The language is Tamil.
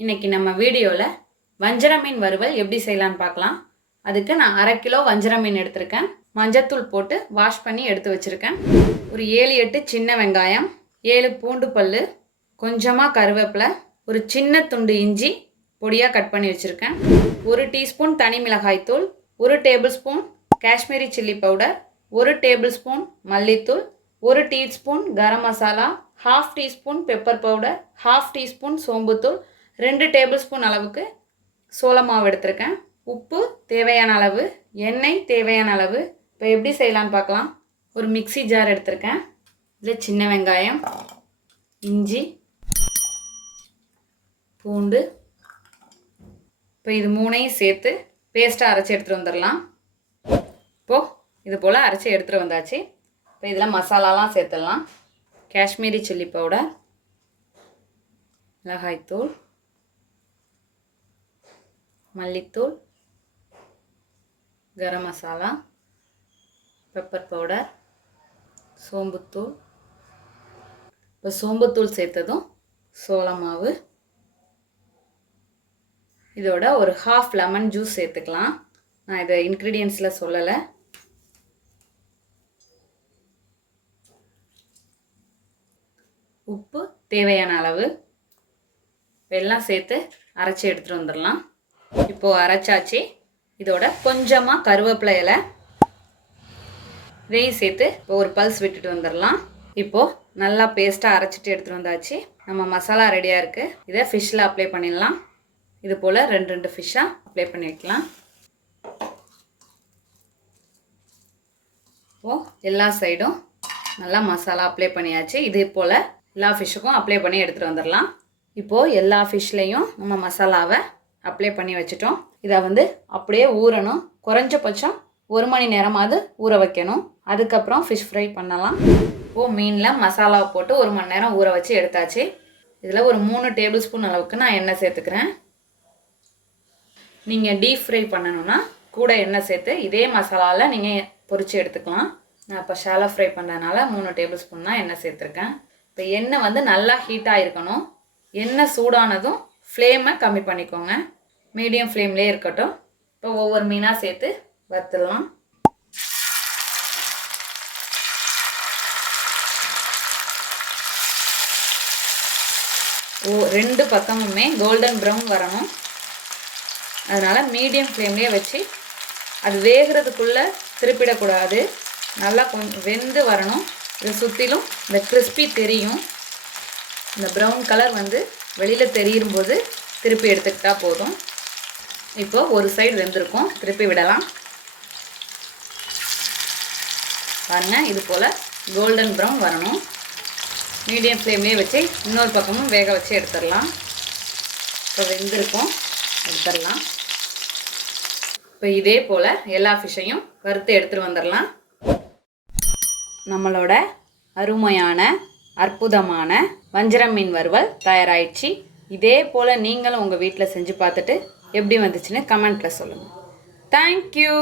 இன்னைக்கு நம்ம வீடியோவில் வஞ்சர மீன் வறுவல் எப்படி செய்யலான்னு பார்க்கலாம். அதுக்கு நான் 1/2 கிலோ வஞ்சர மீன் எடுத்திருக்கேன். மஞ்சத்தூள் போட்டு வாஷ் பண்ணி எடுத்து வச்சுருக்கேன். ஒரு 7-8 சின்ன வெங்காயம், 7 பூண்டு பல், கொஞ்சமாக கருவேப்பிலை, ஒரு சின்ன துண்டு இஞ்சி பொடியாக கட் பண்ணி வச்சுருக்கேன். 1 டீஸ்பூன் தனி மிளகாய் தூள், 1 tablespoon Kashmiri chilli powder, 1 tablespoon மல்லித்தூள், 1 teaspoon garam masala, 1/2 teaspoon pepper powder, 1/2 teaspoon சோம்புத்தூள், 2 டேபிள் ஸ்பூன் அளவுக்கு சோள மாவு எடுத்திருக்கேன். உப்பு தேவையான அளவு, எண்ணெய் தேவையான அளவு. இப்போ எப்படி செய்யலான்னு பார்க்கலாம். ஒரு மிக்ஸி ஜார் எடுத்திருக்கேன். இதில் சின்ன வெங்காயம், இஞ்சி, பூண்டு, இப்போ இது மூணையும் சேர்த்து பேஸ்ட்டாக அரைச்சி எடுத்துகிட்டு வந்துடலாம். இப்போது இது போல் அரைச்சி எடுத்துகிட்டு வந்தாச்சு. இப்போ இதில் மசாலாலாம் சேர்த்துடலாம். காஷ்மீரி சில்லி பவுடர், மிளகாய்த்தூள், மல்லித்தூள், கரம் மசாலா, பெப்பர் பவுடர், சோம்புத்தூள். இப்போ சோம்புத்தூள் சேர்த்ததும் சோள மாவு, இதோட ஒரு 1/2 லெமன் ஜூஸ் சேர்த்துக்கலாம். நான் இதை இன்க்ரீடியன்ஸில் சொல்லலை. உப்பு தேவையான அளவு. எல்லாம் சேர்த்து அரைச்சி எடுத்துகிட்டு வந்துடலாம். இப்போது அரைச்சாச்சு. இதோட கொஞ்சமாக கருவேப்பிலை இலை இதையும் சேர்த்து இப்போ ஒரு பல்ஸ் விட்டுட்டு வந்துடலாம். இப்போது நல்லா பேஸ்ட்டாக அரைச்சிட்டு எடுத்துகிட்டு வந்தாச்சு. நம்ம மசாலா ரெடியாக இருக்குது. இதை ஃபிஷ்ஷில் அப்ளை பண்ணிடலாம். இது போல் 2 ஃபிஷ்ஷாக அப்ளை பண்ணி வைக்கலாம். இப்போது எல்லா சைடும் நல்லா மசாலா அப்ளை பண்ணியாச்சு. இது போல் எல்லா ஃபிஷ்ஷுக்கும் அப்ளை பண்ணி எடுத்துகிட்டு வந்துடலாம். இப்போது எல்லா ஃபிஷ்லேயும் நம்ம மசாலாவை அப்ளை பண்ணி வச்சுட்டோம். இதை அப்படியே ஊறணும். குறைஞ்சபட்சம் 1 மணி நேரமாவது ஊற வைக்கணும். அதுக்கப்புறம் ஃபிஷ் ஃப்ரை பண்ணலாம். இப்போது மீனில் மசாலாவை போட்டு 1 மணி நேரம் ஊற வச்சு எடுத்தாச்சு. இதில் ஒரு 3 டேபிள் ஸ்பூன் அளவுக்கு நான் எண்ணெய் சேர்த்துக்கிறேன். நீங்கள் டீப் ஃப்ரை பண்ணணுன்னா கூட எண்ணெய் சேர்த்து இதே மசாலாவில் நீங்கள் பொரித்து எடுத்துக்கலாம். நான் இப்போ ஷாலோ ஃப்ரை பண்ணுறதுனால 3 டேபிள் ஸ்பூன் தான் எண்ணெய் சேர்த்துருக்கேன். இப்போ எண்ணெய் நல்லா ஹீட்டாக இருக்கணும். எண்ணெய் சூடானதும் ஃப்ளேமை கம்மி பண்ணிக்கோங்க. மீடியம் ஃப்ளேம்லேயே இருக்கட்டும். இப்போ ஒவ்வொரு மீனாக சேர்த்து வறுத்துடலாம். ரெண்டு பக்கமுமே கோல்டன் ப்ரௌன் வரணும். அதனால் மீடியம் ஃப்ளேம்லேயே வச்சு அது வேகிறதுக்குள்ளே திருப்பிடக்கூடாது. நல்லா கொஞ்சம் வெந்து வரணும். இதை சுற்றிலும் இந்த கிறிஸ்பி தெரியும். இந்த ப்ரௌன் கலர் வெளியில் தெரியும்போது திருப்பி எடுத்துக்கிட்டால் போதும். இப்போது ஒரு சைடு வெந்திருக்கும். திருப்பி விடலாம். பாருங்கள், இது போல் கோல்டன் ப்ரௌன் வரணும். மீடியம் ஃப்ளேம்லேயே வச்சு இன்னொரு பக்கமும் வேக வச்சு எடுத்துடலாம். இப்போ வெந்திருக்கும், எடுத்துடலாம். இப்போ இதே போல் எல்லா ஃபிஷ்ஷையும் வறுத்து எடுத்துகிட்டு வந்துடலாம். நம்மளோட அருமையான அற்புதமான வஞ்சர மீன் வறுவல் தயாராகிடுச்சு. இதே போல் நீங்களும் உங்கள் வீட்டில் செஞ்சு பார்த்துட்டு எப்படி வந்துச்சுன்னு கமெண்ட்டில் சொல்லுங்கள். தேங்க்யூ.